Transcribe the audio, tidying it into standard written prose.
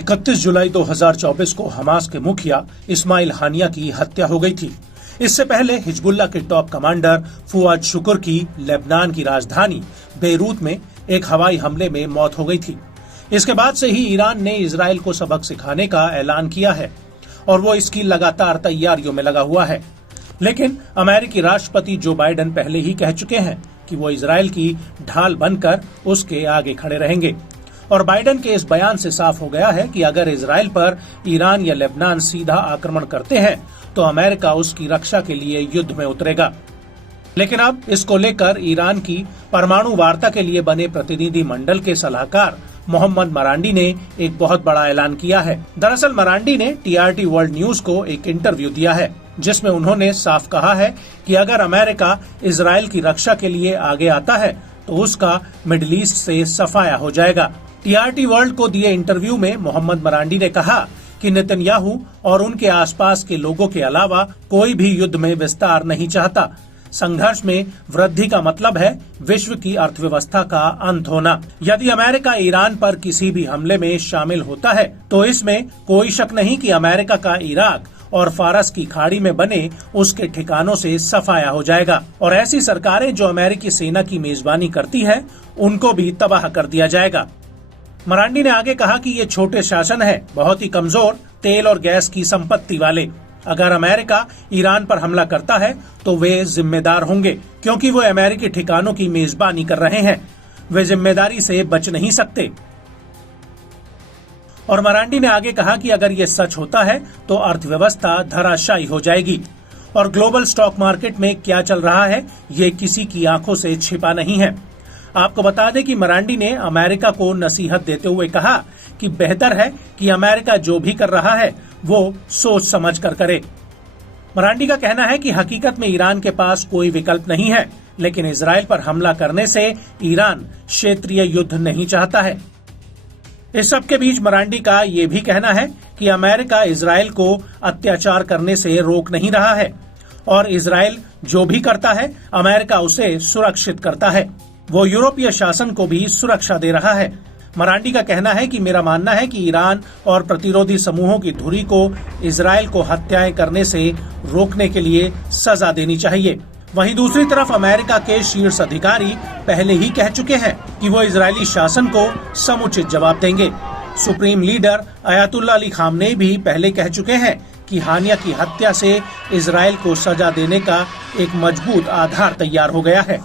31 जुलाई 2024 को हमास के मुखिया इस्माइल हानिया की हत्या हो गई थी। इससे पहले हिजबुल्लाह के टॉप कमांडर फुआद शुकुर की लेबनान की राजधानी बेरूत में एक हवाई हमले में मौत हो गई थी। इसके बाद से ही ईरान ने इजराइल को सबक सिखाने का ऐलान किया है और वो इसकी लगातार तैयारियों में लगा हुआ है। लेकिन अमेरिकी राष्ट्रपति जो बाइडेन पहले ही कह चुके हैं कि वो इजराइल की ढाल बनकर उसके आगे खड़े रहेंगे और बाइडेन के इस बयान से साफ हो गया है कि अगर इजराइल पर ईरान या लेबनान सीधा आक्रमण करते हैं तो अमेरिका उसकी रक्षा के लिए युद्ध में उतरेगा। लेकिन अब इसको लेकर ईरान की परमाणु वार्ता के लिए बने प्रतिनिधि मंडल के सलाहकार मोहम्मद मरांडी ने एक बहुत बड़ा ऐलान किया है। दरअसल मरांडी ने TRT वर्ल्ड न्यूज को एक इंटरव्यू दिया है जिसमें उन्होंने साफ कहा है कि अगर अमेरिका इजराइल की रक्षा के लिए आगे आता है तो उसका मिडिल ईस्ट से सफाया हो जाएगा। TRT वर्ल्ड को दिए इंटरव्यू में मोहम्मद मरांडी ने कहा कि नेतन्याहू और उनके आसपास के लोगों के अलावा कोई भी युद्ध में विस्तार नहीं चाहता। संघर्ष में वृद्धि का मतलब है विश्व की अर्थव्यवस्था का अंत होना। यदि अमेरिका ईरान पर किसी भी हमले में शामिल होता है तो इसमें कोई शक नहीं कि अमेरिका का इराक और फारस की खाड़ी में बने उसके ठिकानों से सफाया हो जाएगा और ऐसी सरकारें जो अमेरिकी सेना की मेजबानी करती है उनको भी तबाह कर दिया जाएगा। मरांडी ने आगे कहा कि ये छोटे शासन है, बहुत ही कमजोर तेल और गैस की संपत्ति वाले। अगर अमेरिका ईरान पर हमला करता है तो वे जिम्मेदार होंगे क्योंकि वो अमेरिकी ठिकानों की मेजबानी कर रहे हैं। वे जिम्मेदारी से बच नहीं सकते। और मरांडी ने आगे कहा कि अगर ये सच होता है तो अर्थव्यवस्था धराशायी हो जाएगी और ग्लोबल स्टॉक मार्केट में क्या चल रहा है ये किसी की आंखों से छिपा नहीं है। आपको बता दें कि मरांडी ने अमेरिका को नसीहत देते हुए कहा कि बेहतर है कि अमेरिका जो भी कर रहा है वो सोच समझ कर करे। मरांडी का कहना है कि हकीकत में ईरान के पास कोई विकल्प नहीं है, लेकिन इजराइल पर हमला करने से ईरान क्षेत्रीय युद्ध नहीं चाहता है। इस सब के बीच मरांडी का ये भी कहना है कि अमेरिका इजराइल को अत्याचार करने से रोक नहीं रहा है और इजराइल जो भी करता है अमेरिका उसे सुरक्षित करता है। वो यूरोपीय शासन को भी सुरक्षा दे रहा है। मरांडी का कहना है कि मेरा मानना है कि ईरान और प्रतिरोधी समूहों की धुरी को इजराइल को हत्याएं करने से रोकने के लिए सजा देनी चाहिए। वहीं दूसरी तरफ अमेरिका के शीर्ष अधिकारी पहले ही कह चुके हैं कि वो इजरायली शासन को समुचित जवाब देंगे। Supreme leader Ayatollah Ali Khamenei भी पहले कह चुके हैं कि हानिया की हत्या से इजराइल को सजा देने का एक मजबूत आधार तैयार हो गया है।